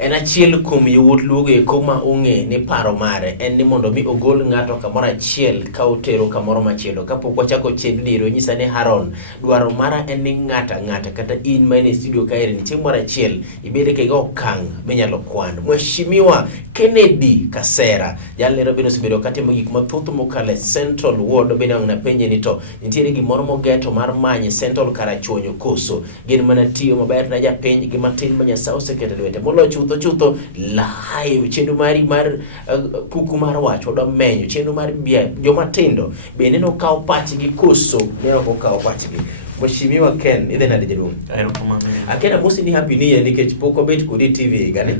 En achiel kuom yowuot luogo eko ma ong'e ni paro mare en ni mondo mi ogol ng'ato kamoro achiel ka otero kamoro machielo. Kapok wachako chenro nyisa ni Haron, dwaro mara en ni ng'ata kata in ma e studio kae ni chieng' moro achiel ibede kega okang' minyalo kwan. Mheshimiwa Kennedy Kasera jalero bino sebedo katimo gik mathoth mokale Central Ward bende ang' na penje ni to nitiere gimoro mogeto mar manye Central karachuonyo koso gin mana tiyo maber na japiny gi matin ma Nyasaye oseketo lwete molo chutho live chenro mari mar kuku mar wach odo menyo chenro mar BBI joma tindo bende no kawo pachgi koso ne ok okawo pachgi. Mheshimiwa Ken idhe nade jaduong'? Akena mosi ni happy new year nikech pok obet kodi TV gani?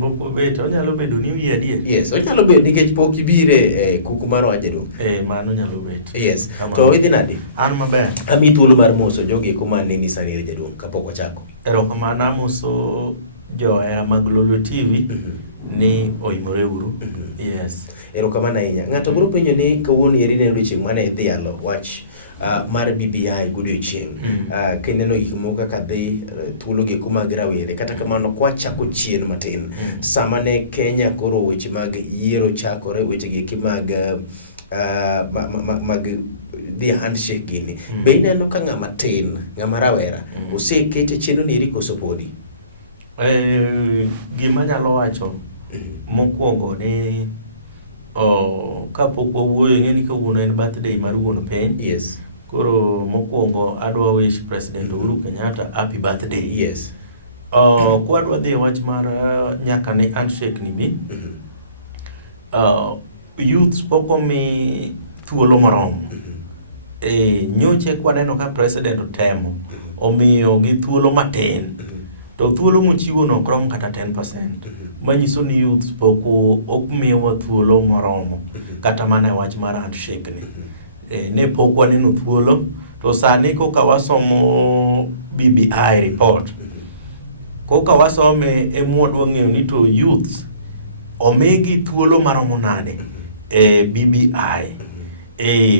Pok obet onyalo bedo new year adier. Yes, onyalo bedo nikech pok ibire kuku mar wach jaduong'. Mano nyalo bet. Yes. To idhi nade? An maber. Ami thuolo mar moso jogi kuma ne ni sani jaduong' kapok wachako. Erokamano amoso johera mag Lolwe TV ni oimore uru. Yes. Erokamano ahinya. Ng'ato biro penjo ni kawuono eri ne odiochieng' mane idhialo wach mar BBI godiochieng'. Kineno gik moko kaka dhi thuolo gi kuma Rowere kata kamano kwa chako chien matin. Sama ne Kenya koro weche mag yiero chakore weche gi mag the handshake gini. Be ineno ka ng'ama tin, ng'ama rawera osekete chenro ni eri koso podi? Gima nyalo wacho mokwongo ni kapok wawuoyo ng'eni kawuono en birthday mar wuon piny. Yes. Koro mokwongo adwa wish President Uhuru Kenyatta happy birthday. Yes. Kwa adwa dhi wach mar nyaka ne handshake ni bi. Youth poko mi thuolo moromo. Nyoche kwa neno ka President otemo omiyo gi thuolo matin. To thuolo mochiwo no krom kata 10%. Manyiso ni youth poko okmiyo thuolo moromo kata mana wach mar handshake ni. Ne pok waneno thuolo to sani koka wasomo BBI report. Koka wasome emwadwa ng'eyo ni to youth omegi thuolo maromo nade BBI.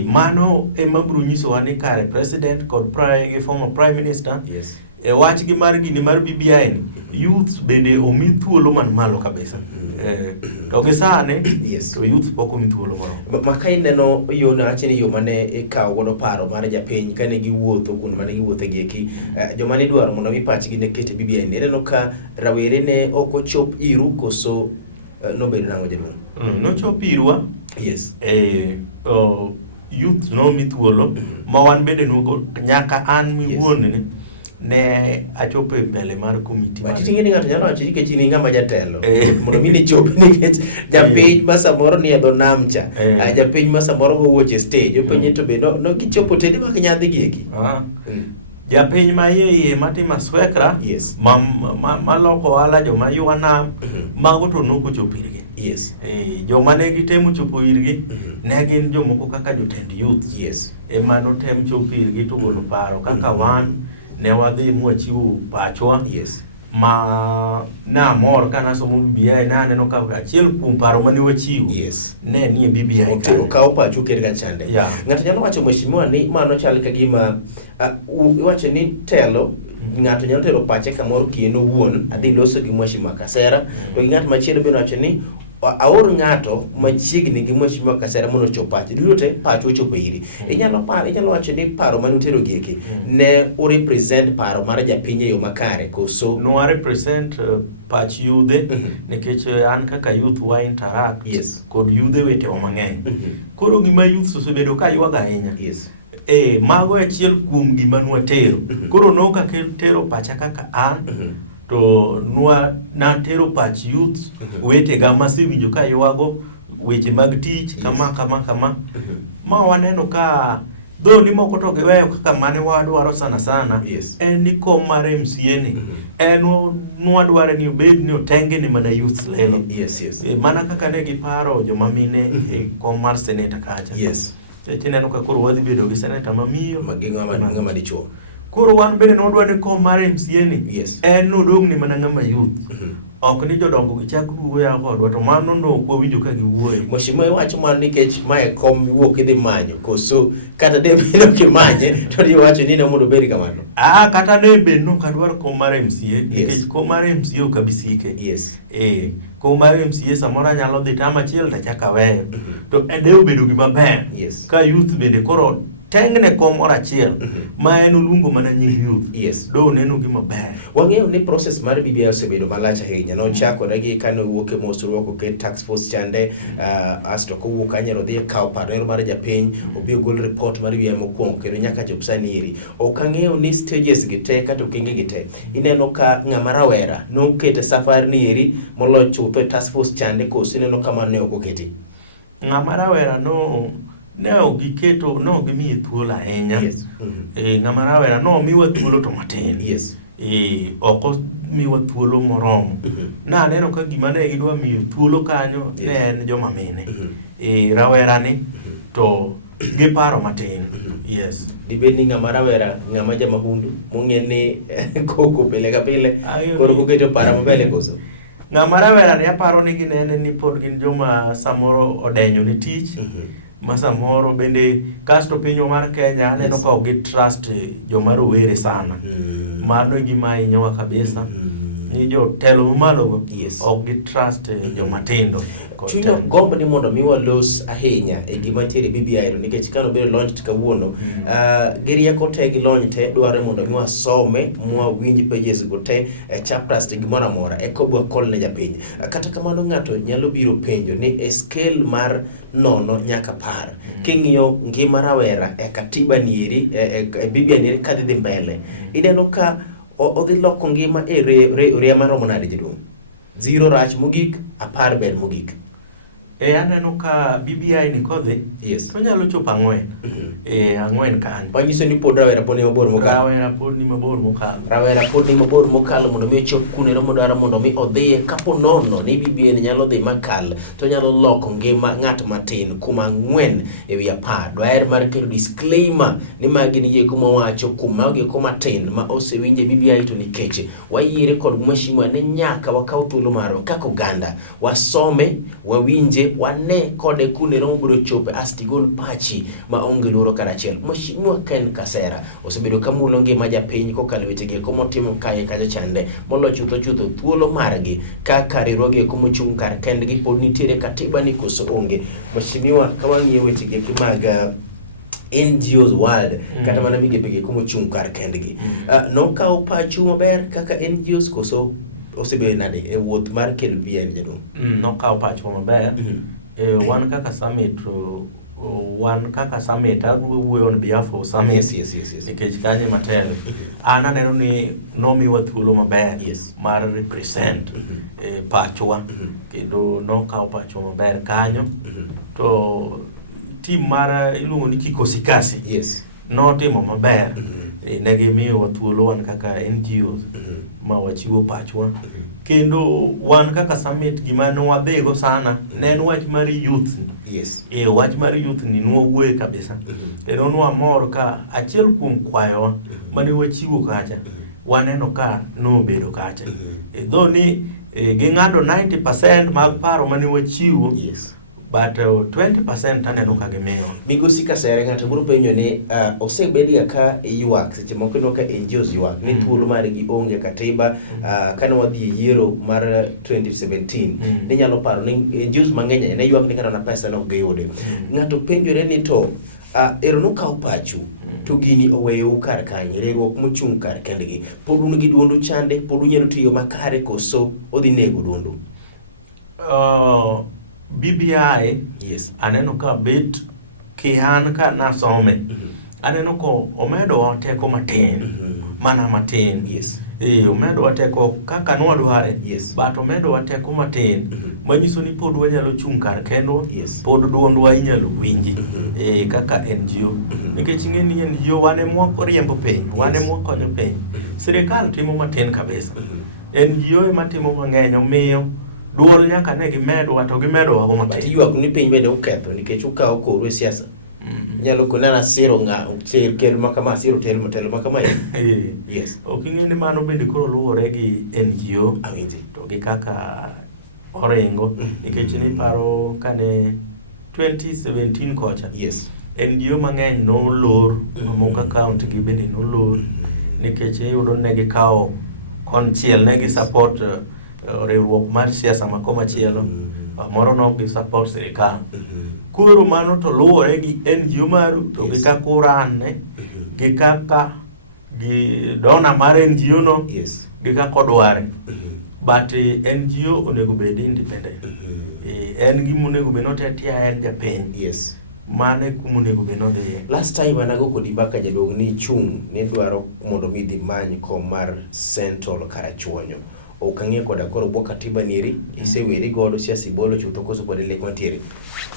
Mano emabro nyiso wa ni kare president kod former prime minister. Yes. Wach gi mar gini mar BBI ni youth bende omi thuolo man malo kabisa. To gi sane yes. To youth pok omi thuolo moro. Maka ineno yo na achini yo mane ikawo godo paro mar japiny kane giwuotho kuno mane giwuothe gi eki joma ne dwaro mondo mi pachgi ne kete BBI ne ineno ka Rowere ne ok ochop iru koso nobedo nango jaduong'? Nochop irwa. Yes. Youth no mi thuolo ma wan bende nugo nyaka an miwuon ne achope mbele mar committee. But itingi ni ng'ato nyalo wacho ni kechi ni ng'ama jatelo mondo mi ni chop nikech japiny ma samoro ni edho namcha japiny ma samoro wuoche stage openye to be no kichopo tedi mak nyadhi gi eki. Japiny ma iye matima swekra. Yes. Maloko ohala joma ywa nam mago to noko chopo irgi. Yes. Joma ne gitemo chopo irgi ne gin jomoko kaka jotend youth. Yes. Mano tem chopo irgi to golo paro kaka wan ne wadhi mwachiwo pachwa. Yes. Ma na mor kana somo BBI na neno ka achiel kuom paro mane wachiwo. Yes. Ne ni BBI okawo pacho ker ga chande. Yeah. Ng'ato nyalo wacho mheshimiwa ni mano chal ka gima iwacho ni telo ng'ato nyalo tero pache kamoro kieno wuon adhi loso gi mheshimiwa Kasera to ng'at machielo bende wacho ni aor ng'ato machiegni gi mheshimiwa Kasera mondo chop pache duto pacho chopo iri. Inyalo wacho ni paro mane utero gi eki ne o represent paro mar japiny e yo makare koso no represent pach yudhe nikech an kaka youth wa interact. Yes. Kod yudhe wetewa mang'eny. Koro gima youth osebedo ka ywaga ahinya. Yes. Mago achiel kuom gima nwatero. Koro noka tero pacha kaka an to natero pach youth wetega masewinjo ka ywago weche mag tich kama ma waneno ka dho ni moko to giweyo kaka mane wadwaro sana. Yes. En ni kom mar MCA ni en nwadware ni obed ni otenge ni mana youth lelo. Yes. Mana kaka ne giparo joma mine kom mar senator kacha. Yes. Tineno ka koro wadhi bedo gi senator mamiyo ng'ama dichuo. Koro wan bende nodwa ni kom mar MCA ni Yes. en nodong' ni mana ng'ama youth. Ok ni jodongo gichak wuoya kodwa to mano no wawinjo ka giwuoyo. Mheshimiwa iwacho mana nikech mae kom miwuok idhi manyo koso kata de bedo kimanye to iwacho ni ne mondo bed kamano. Kata de bed no kadwar kom mar MCA nikech kom mar MCA ok abisike. Yes. Kom mar MCA samoro nyalo dhi tama achiel to chaka weyo. To edeo bedo gima ber. Yes. Ka youth bende koro tengne kom moro achiel ma en oluongo mana nying youth. Yes. Do neno gima ber. Wang'eyo ni process mar BBI osebedo malach ahinya. Nochakore gi kane owuok e mosruok oket tax force chande asto kowuok anyalo dhi kawo paro mar japiny obi ogol report mar BBI mokwongo kendo nyaka chop sani iri. Ok ang'eyo ni stages gi te kata okenge gi te ineno ka ng'ama rawera nokete safar ni iri molo chutho e task force chande koso ineno kama ne ok oketi. Ng'ama rawera ne giketo no gimiye thuolo ahinya. Yes. Ng'ama rawera no miwa thuolo to matin. Yes. Ok miwa thuolo moromo. Na neno ka gima ne gidwa miyo thuolo kanyo ne en joma mine. Rawera ni to giparo matin. Yes. Dibed ni ng'ama rawera ng'ama jamahundu mong'e ni koko pile ka pile koro koketo paro mabele koso. Ng'ama rawera ni aparo ni ginene ni pod gin joma samoro odenyo ni tich. Ma samoro bende kasto pinyo mar Kenya aneno ka ok trust joma rowere sana. Mano gima hinyowa kabisa. Ni jotelo mamalo ok trust joma tindo. Chuno gombo ni mondo miwa los ahinya e gima nitiere BBI ro nikech kano bedo launch kawuono girieko te gi lony te dware mondo miwa some mwa winj pages go te chapters te gimoro amora e kobwa kol ne japiny. Kata kamano ng'ato nyalo biro penjo ni e scale mar nono nyaka par king'iyo ngima rawera e katiba nieri e BBI nieri kadhi dhi mbele ineno ka odhi loko ngima e rea maromo nade jaduong'? 0 rach mogik, 10 ber mogik. Aneno ka BBI ni kodhi to nyalo chopo 4. 4 kanyo. Panyiso ni pod rawera pod ni mabor mokalo. Rawera pod ni mabor mokalo. Rawera pod ni mabor mokalo mondo mi chop kunero modwaro mondo mi odhiye kapo nono ni BBI ni nyalo dhi makal to nyalo loko ngima ng'at matin kuma 4 ewi 10. Dwaer mar kelo disclaimer ni magi ni kuma wacho kuma gi kuma tin ma osewinje BBI to nikech wayiere kod mheshimiwa ne nyaka wakaw thuolo maro kako ganda wasome wawinje wane kode kunero mobiro chope astigol pachi ma onge luoro karachiel. Mheshimiwa Ken Kasera osebedo kamulo ngima japiny kokalo wechegi komotimo kae kaja chande molo chutho thuolo margi kaka riwruoge komochung' kar kendgi pod nitiere katiba ni koso onge. Mheshimiwa kawang'iyo wechegi mag NGOs world kata mana migepege komochung' kar kendgi nokawo pachu maber kaka NGOs koso osebedo nade e wuoth mar kelo BBI jaduong'? Nokawo pacho maber. Wan kaka summit wuoyo on behalf of summit. Yes. Nikech kanye matel aneno ni nomiwa thuolo maber mar represent pachwa kendo nokawo pacho maber kanyo to team mar iluongo ni Kikosikasi notimo maber. Ne gimiyo thuolo wan kaka NGOs ma wachiwo pachwa kendo wan kaka summit gima nwadhigo sana ne en wach mar youth. Wach mar youth ni nwawuoye kabisa kendo nwamor ka achiel kuom kwayowa mane wachiwo kacha waneno ka nobedo kacha dho ni ging'ado 90% mag paro mane wachiwo but 20% aneno ka gimiyo. Migosi Kasere ng'ato biro penjo ni osebedi ka ywak seche moko no ka NGOs ywak ni thuolo margi onge katiba kane wadhi yiero mar 2017 ni nyalo paro ni NGOs mang'eny ne ywak ni kata na pesa no giyude. Ng'ato penjore ni to ero no kawo pachu to gini oweyo kar kanye riwruok mochung' kar kendgi pod un gi duondo chande pod unyalo tiyo makare koso odhi nego duondo? BBI aneno ka bet kihan ka nasome aneno ko omedo teko matin mana matin omedo teko kaka nwadware but omedo teko matin manyiso ni pod wanyalo chung' kar kendo pod duondwa inyalo winji kaka NGO nikech ing'e ni NGO wane moko riembo piny wane moko konyo piny sirikal timo matin kabisa NGO ema timo mang'eny omiyo duol nyaka ne gimedwa to gimedowa matin. But ywak ni piny bende uketho nikech ukawo koru e siasa. Nyalo kunana siro kel makama siro telo makama. Yes. Oking'e ni mano bende koro luwore gi NGO to gi kaka oringo nikech ni paro kane 2017 kocha. Yes. NGO mang'eny nolor Namuka County gi bende nolor nikech iyudo ne gikawo konchiel ne gi support riwruok mar siasa makomachielo moro no gi support sirikal. Koro mano to luwore gi NGO maru to gi kaka uranne gi kaka gi dona mar NGO no gi kaka odware. But NGO onego bed independent. En gima onego bed notetia en japiny. Yes. Mane kumonego bed nodhiye. Last time anago kodi mbaka jaduong' ni chung' ni dwaro mondo mi dhi many kom mar Central Karachuonyo. Okang'e koda koro bwo katiba nieri iseweri godo siasi bolo chutho koso kod lek mantiere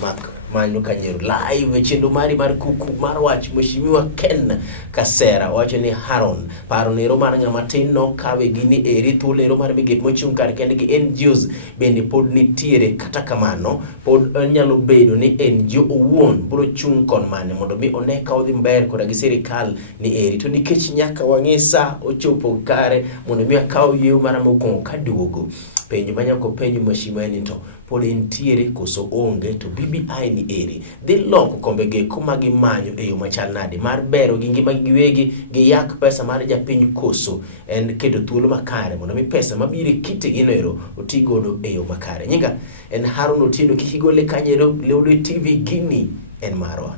mak manyo kanyero live e chenro mari mar kuku mar wach. Mheshimiwa Ken Kasera wacho ni Haron paro nero mar ng'ama tin no kawe gini eri thuolo ero mar migepe mochung' kar kende gi NGOs bende pod nitiere. Kata kamano pod nyalo bedo ni NGO owuon biro chung' kon mane mondo mi one ka odhi mbele koda gi sirikal ni eri to nikech nyaka wang'e sa ochopo kare mondo mi akaw yeo mar moko kaduogo penjo manyako penjo Mheshimiwa ni to pod entiere koso onge to BBI ni eri dhi loko kombe ge kuma gimanyo e yo machal nade mar bero gi ngima giwegi gi yak pesa mar japiny koso en kedo thuolo makare mondo mi pesa mabire kite ginero otigodo e yo makare. Nyinga en Haron Otieno kikigole kanyero Lolwe TV gini en marwa.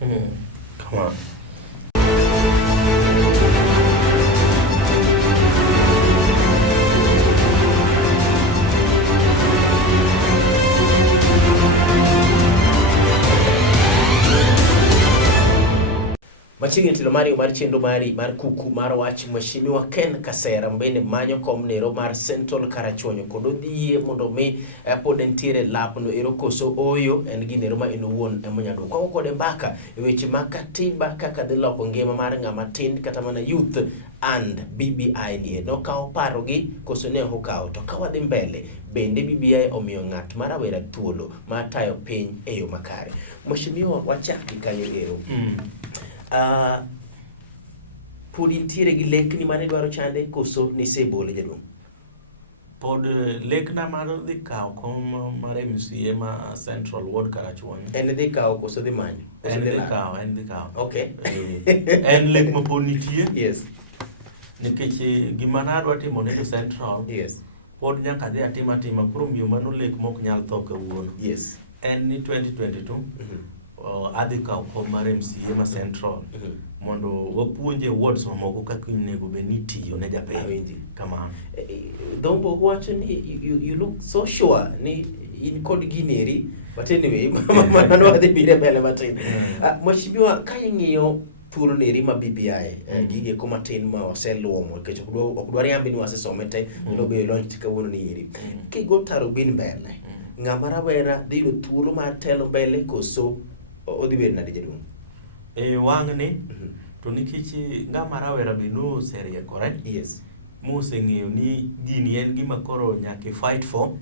Come on. Machiegni tilo mari mar chenro mari mar kuku mar wach Mheshimiwa Ken Kasera mbene manyo kom nero mar Central Karachuonyo kod odhiye mondo mi pod entiere lapno ero koso oyo en ginero ma en owuon emonyado kwa kode mbaka e weche ma katiba kaka dhi loko ngima mar ng'ama tin kata mana youth and BBI ni no kawo paro gi koso ne okawo to kawadhi mbele bende BBI omiyo ng'at mar Rowere thuolo ma tayo piny e yo makare. Mheshimiwa wachaki kanyo ero. Pod intiere gi lekni mane dwaro chande koso ni sebole jaduong'? Pod lekna mar dhi kawo kom mar MCA ma Central Ward Karachuonyo. En dhi kawo koso dhi manyo? En dhi kawo. Okay. En lek ma pod nitie. Yes. Nikech gima nadwa timo ne Central. Yes. Pod nyaka dhi atima koro miyo mano lek mok nyal tho kawuono. Yes. En ni 2022. Adhi kawo kom mar MCA ma Central mondo wapuonje wards mamoko kaka onego bed ni tiyo ne japiny kamano. Dhombo wacho ni you look so sure ni in kod gineri but anyway mano wadhi bire mbele matin. Mheshimiwa ka ing'iyo thuolo neri ma BBI gige kuma tin ma waseluomo nikech ok dwar yambi ni wasesome te mondo be launch kawuono ni eri kigo taro bin mbele ng'ama Rowere dhi yudo thuolo mar telo mbele koso odhi bedo nade jaduong'? Wang' ni to nikech ng'ama Rowere be noseriekore. Yes. Moseng'eyo ni gini en gima koro nyaka fight for.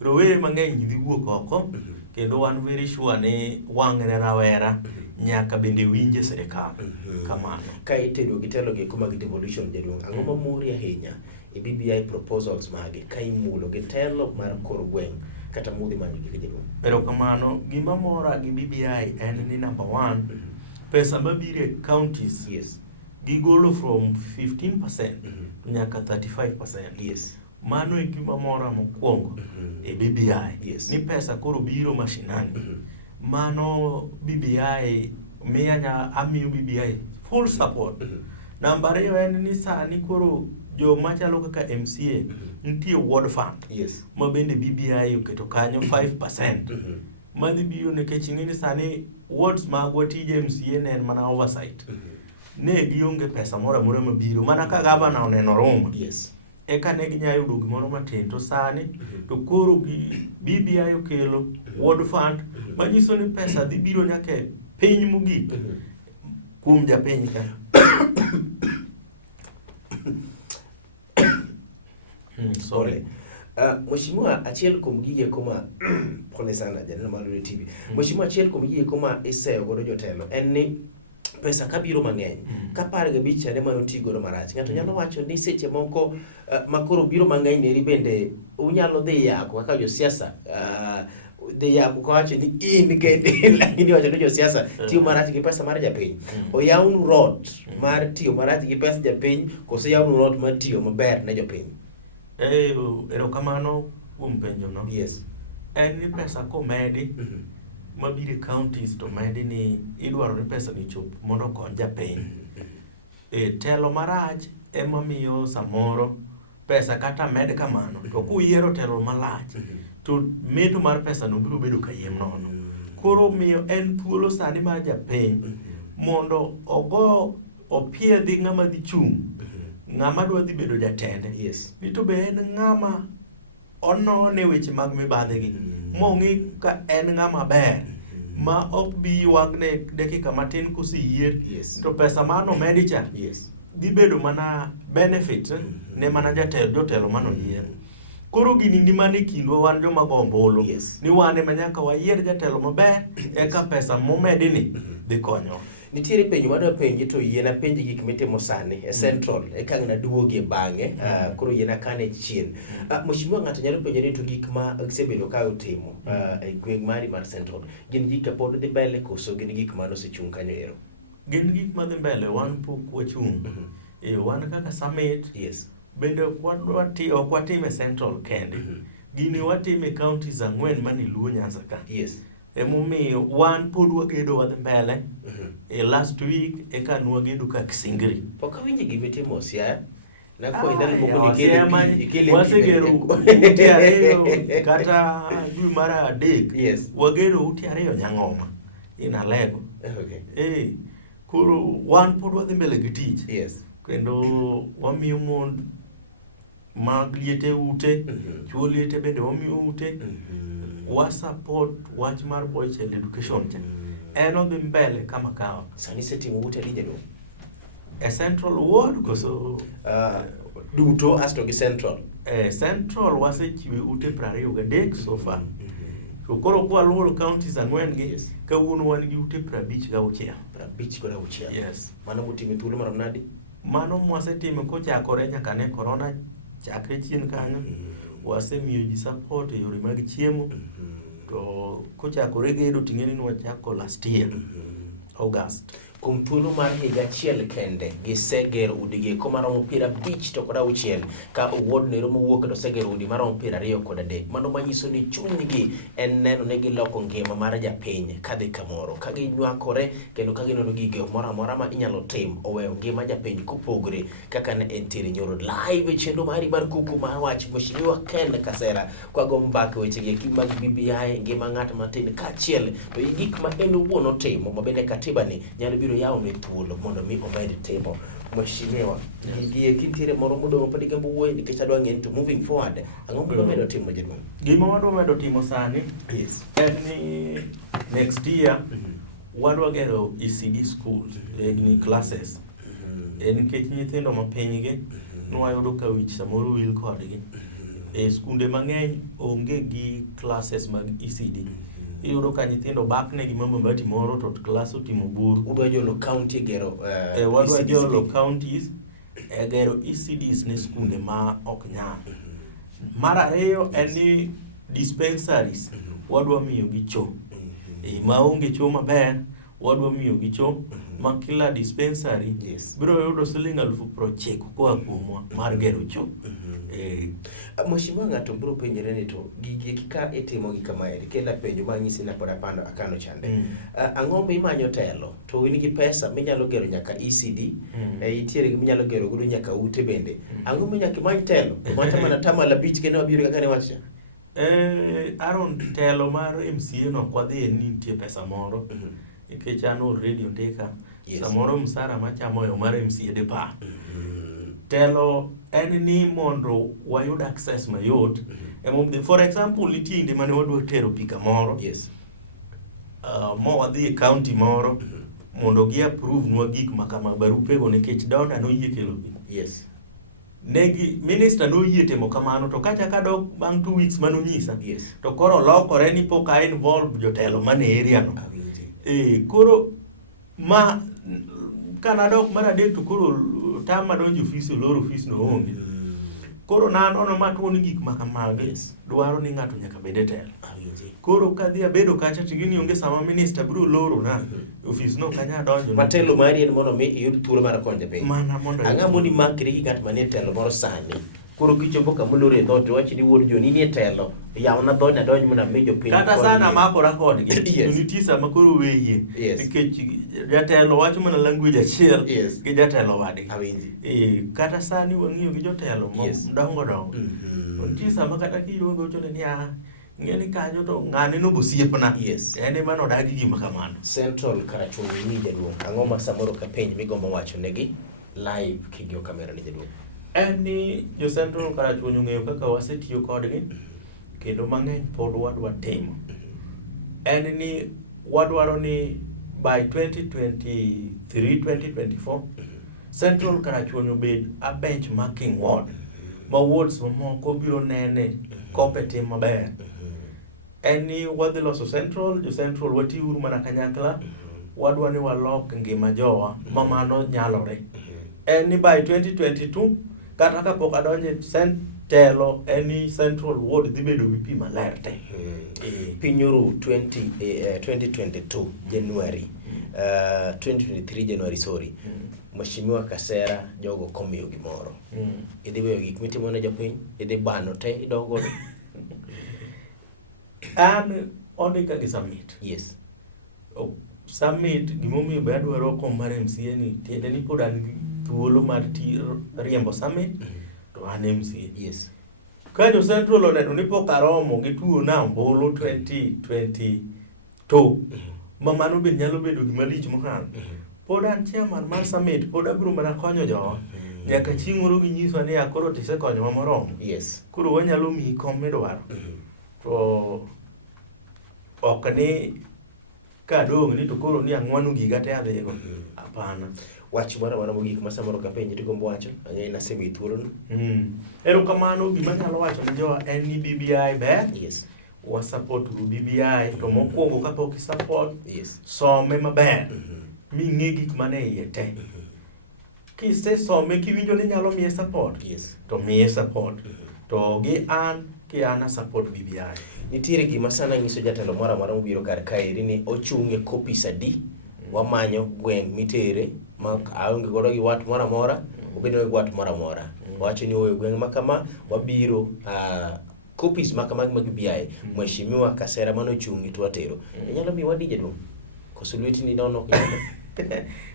Rowere mang'eny dhi wuok oko kendo wan very sure ni wang' ne Rowere nyaka bende winje sirikal kamano. Ka itedo gi telo gi kuma gi devolution jaduong', ang'o ma mori ahinya e BBI proposals mage ka imulo gi telo mar kor gweng' kata mudhi manyo gi jaduong'? Pero kamano gima mora gi BBI en ni number 1 pesa mabire counties gigolo from 15% nyaka 35%. Yes. Mano e gima mora mokwongo e BBI. Yes. Ni pesa koro biro mashinani. Mano BBI amiyo BBI full support. Number 2 en ni sani koro jo machalo kaka MCA nitie ward fund. Yes. Ma bende BBI oketo kanyo 5%. Madhi biro nikech ing'eni sani wards magwa tije MCA ne en mana oversight. Ne gionge pesa moro amora mabiro mana ka governor oneno Roma. Yes. Eka ne ginya yudo gimoro matin to sani to koro BBI okelo ward fund manyiso ni pesa dhi biro nyaka piny mogik kuom japiny ka. Sorry. Mheshimiwa, achiel kuom gige koma pole sana janeno mar Lolwe TV. Mheshimiwa, achiel kuom gige koma iseyo godo jotelo en ni pesa kabiro mang'eny ka 15 chande mano oti godo marach. Ng'ato nyalo wacho ni seche moko makoro biro mang'eny neri bende unyalo dhi yako kaka josiasa dhi yako kawacho ni in kende lakini wacho ni josiasa tiyo marach gi pesa mar japiny. Oyawnu rot mar tiyo marach gi pesa japiny kose yawnu rot mar tiyo maber ne jopiny. Erokamano kuom penjo no. Yes. En ni pesa komedi mabire counties to medi ni idwaro ni pesa ni chop mondo okony japiny. Telo marach ema miyo samoro pesa kata med kamano to kuyiero telo malach to meto mar pesa no biro bedo kayiem nono. Koro miyo en thuolo sani mar japiny mondo ogo opiedhi ng'ama dhi chung', ng'ama dwa dhi bedo jatende. Yes. Ni to be en ng'ama onone weche mag mibadhi gi mong'i ka en ng'ama ber ma ok bi yuagne dakika matin koseyier. Yes. To pesa mano medi cha Yes. dhi bedo mana benefit ne mana jotelo mano yier. Koro gini ni mane kindwa wan joma go ombulu. Yes. Ni wane manyaka wayier jatelo maber eka pesa momedi ni dhi konyo. Nitiere penjo madwa penji to yiena penji gik mitimo sani e Central eka ng'ana duogie bang'e koro yiena kane chien. Mheshimiwa, ng'ato nyalo penjo ni to gik ma gisebedo ka utimo e gweng' mari mar Central gin gik kapod dhi mbele koso gin gik mano osechung' kanyo ero? Gin gik madhi mbele, wan pok wachung'. Wan kaka summit. Yes. Bende ok watime Central kende. Gini watime counties 4 mani Luo Nyanza ka. Yes. Emomiyo wan pod wagedo wadhi mbele. Last week eka nwagedo ka Kisingiri. Pok awinjo gimitimo Siaya. Wasegero ute ariyo kata dwe mar adek. Yes. Wagero ute ariyo Nyang'oma inalego. Okay. Koro wan pod wadhi mbele gi tich. Yes. Kendo wamiyo mon mag liete ute, chuo liete bende wamiyo ute. Wa support wach mar boy child education cha. En odhi mbele kama kawa. Sani setimo ute lije no? E Central Ward koso duto asto gi Central. Central wasechiwe ute 23 so far. So koro kwa luoro counties 4 gi kawuono wan gi ute 56. 56. Yes. Mano mutime thuolo marom nadi? Mano mwasetime kochakore nyaka ne corona chakre chien kanyo. Wasemiyo ji support e yore mag chiemo. To kochakore gedo ting'eni wachako last year August. Kuom thuolo mar higa achiel kende gisegero udigi maromo 50 to kod 6 ka award ne romo wuok to segero udi maromo 20 kod 3. Mano manyiso ni chunygi en neno ne giloko ngima mar japiny kadhi kamoro ka ginywakore kendo ka gineno gige moro amora ma inyalo tim oweyo ngima japiny kopogore kaka ne entiere nyoro live e chenro mari mar Kuku Mar Wach. Mheshimiwa Ken Kasera kwa go mbaka weche gi mag BBI ngima ng'at matin ka achiel to gik ma en owuon otimo mabende katiba ni nyalo biro yawo ne thuolo mondo mi omed timo. Mheshimiwa, gie kintiere moro modong' padi gambo wuoy nikech adwa ng'eni to moving forward ang'o mo medo timo jaduong'? Gima wadwa medo timo sani en ni next year wadwa gero ECD schools ni classes. Nikech nyithindo ma pinygi nwayudo ka wich samoro wil kodgi. Skunde mang'eny onge gi classes mag ECD. Iyudo ka nyithindo bakne gi mama bati moro to class otimo buru. Udwa jolo county gero wadwa jolo counties gero ECDs ne skunde ma ok nyal. Mar ariyo en ni dispensaries wadwa miyo gi cho. Maonge cho maber wadwa miyo gi cho ma kila dispensary biro yudo siling 90,000 koa kuomwa mar gero cho. Mheshimiwa, ng'ato biro penjore ni to gigi kika itimo gi kama eri kela penjo mang'isi na pod akano chande. Ang'o mimanyo telo to in gi pesa minyalo gero nyaka ECD itiere gi minyalo gero godo nyaka ute bende. Ang'o minyaka imany telo mata mana tamala bich kendo wabiro kaka ne wacha? Aaron, telo mar MCA no kwadhi ni nitie pesa moro. Nikech an already ondika samoro msara machamo yo mar MCA de pa. Telo en ni mondo wayud access mayot. For example, nitie inde mane wadwa tero pika moro. Mo wadhi e county moro mondo gi approve nwa gik makama barupe go nikech donda no yie kelo gi. negi minister noyie timo kamano, to kacha kadok bang' 2 weeks manonyisa, Yes. to koro lokore ni pok a involve jotelo mane area no. Koro ma kanadok mar adek to koro tama donjo ofis, oloro ofis no onge. Koro nan ono matuon gik makamagi, Yes. dwaro ni ng'ato nyaka bed e telo. Awinji. Koro kadhi abedo kacha tigini onge sama minister biro loro na ofis no kanya donjo. Matelo mari en mondo mi iyud thuolo mar konyo piny. Mana mondo Ang'a mondi makri gi ng'at manie telo moro sani. Koro kichopo kamoloro e dhot to wachi ni wuod joni nie telo. Yawna dhod na donj mondo mi jopiny. kata sana makora kodgi. Yes. Nitie sama koro weye. Yes. Nikech jatelo wacho mana language achiel Yes. gi jatelo wadgi. Awinji. Kata sani wang'iyo gi jotelo Yes. dongo dongo. Nitie sama kata kiluongo ochone ni ng'eni kanyo to ng'ane no bosiepna. Yes. En ema nodagi gima kamano. Central Karachungi ni jaduong'. Ang'o ma samoro ka penj migombo wacho negi live kigio kamera ni jaduong'. En ni jo Central Karachungi ong'eyo kaka wasetiyo kodgi kendo mang'eny pod wadwa timo. En ni wadwaro ni by 2023-2024 Central Karachungi obed a benchmarking ward ma wards mamoko biro nene kope tim maber. En ni wadhi loso Central, jo Central watiuru mana kanyakla, wadwa ni walok ngima jowa ma mano nyalore. En ni by 2022 kata kapok adonje telo en ni Central Ward dhi bedo gi pi maler te. Pinyuru 2022 January 2023 January sorry. Mheshimiwa Kasera jogo komiyo gimoro. Idhi weyo gik mitimo ne jopiny, idhi bano te idogo. An ondika gi summit. Yes. Summit gimomiyo be adwaro kom mar MCA ni tiende ni pod an gi thuolo mar riembo summit to an MCA. Yes. Ka jo Central oneno ni pok aromo gi tuo na ombulu 2022 ma mano be nyalo bedo gima lich mokalo. Pod an chairman mar summit, pod abiro mana konyo jowa. Nyaka chieng' moro ginyiswa ni akoro tisekonyowa moromo. Yes. Koro wanyalo miyi kom midwaro. To ok ni kadong' ni to koro ni ang'wano giga te adhigo. Hapana. Wach moro amora mogik ma samoro ka penj tigombo wacho, ang'e nasemi thuolo no. Erokamano gima nyalo wacho ne jowa en ni BBI ber. Yes. Wasupport BBI to mokwongo kapok isupport Yes. some maber. Ming'e gik mane iye te. Kisesome kiwinjo ni nyalo miye support. Yes. To miye support. To gi an ki an support BBI. Nitiere gima sana nyiso jatelo moro amora mobiro kar kaeri ni ochung'e kopis adi. Wamanyo gweng' mitere ma aonge godo gi wat moro amora, obedo gi wat moro amora. Wacho ni owe gweng' makama wabiro kopis makama mag BBI. Mheshimiwa Kasera manochung'i to watero. Inyalo mi wadi jaduong'. Koso lweti ni nono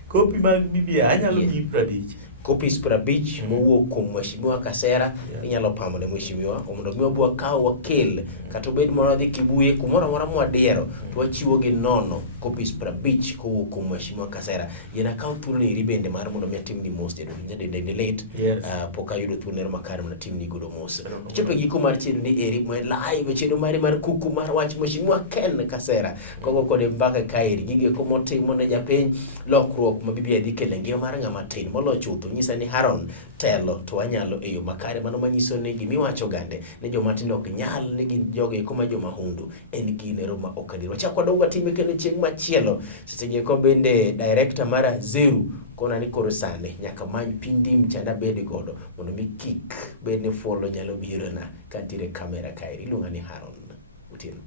Kopi mag BBI anyalo Yes. miyi 50. Kopis 50 mowuok kuom Mheshimiwa Kasera inyalo pamo ne Mheshimiwa mondo mi wabwa kaw wakel kata obed moro dhi Kibuye kumoro amora mwadiero to wachiwo gi nono kopis 50 kowuok kuom Mheshimiwa Kasera. Yena kaw thuolo ni bende mar mondo mi atim ni mos de late. Yes. Poka yudo thuolo makare mondo atim ni godo mos. Chopo giko mar chenro ni eri mo live chenro mari mar Kuku Mar Wach Mheshimiwa Ken Kasera kogo kode mbaka kaeri gige ko motimo ne japiny lokruok ma BBI dhi kelo ngima mar ng'ama tin molo chutho nyisa ni Haron telo to wanyalo e yo makare mano manyiso ni gimiwacho gande ne joma tin ok nyal ne gin joge kuma joma hundu en ginero ma okadiro chakwa dawga time kendo chieng' machielo sitege ko bende director mara Zeru kona ni koro sane nyaka many pindi mchanda bede godo mondo mi kik bende follow nyalo biro na katire kamera kairi iluonga ni Haron Otieno.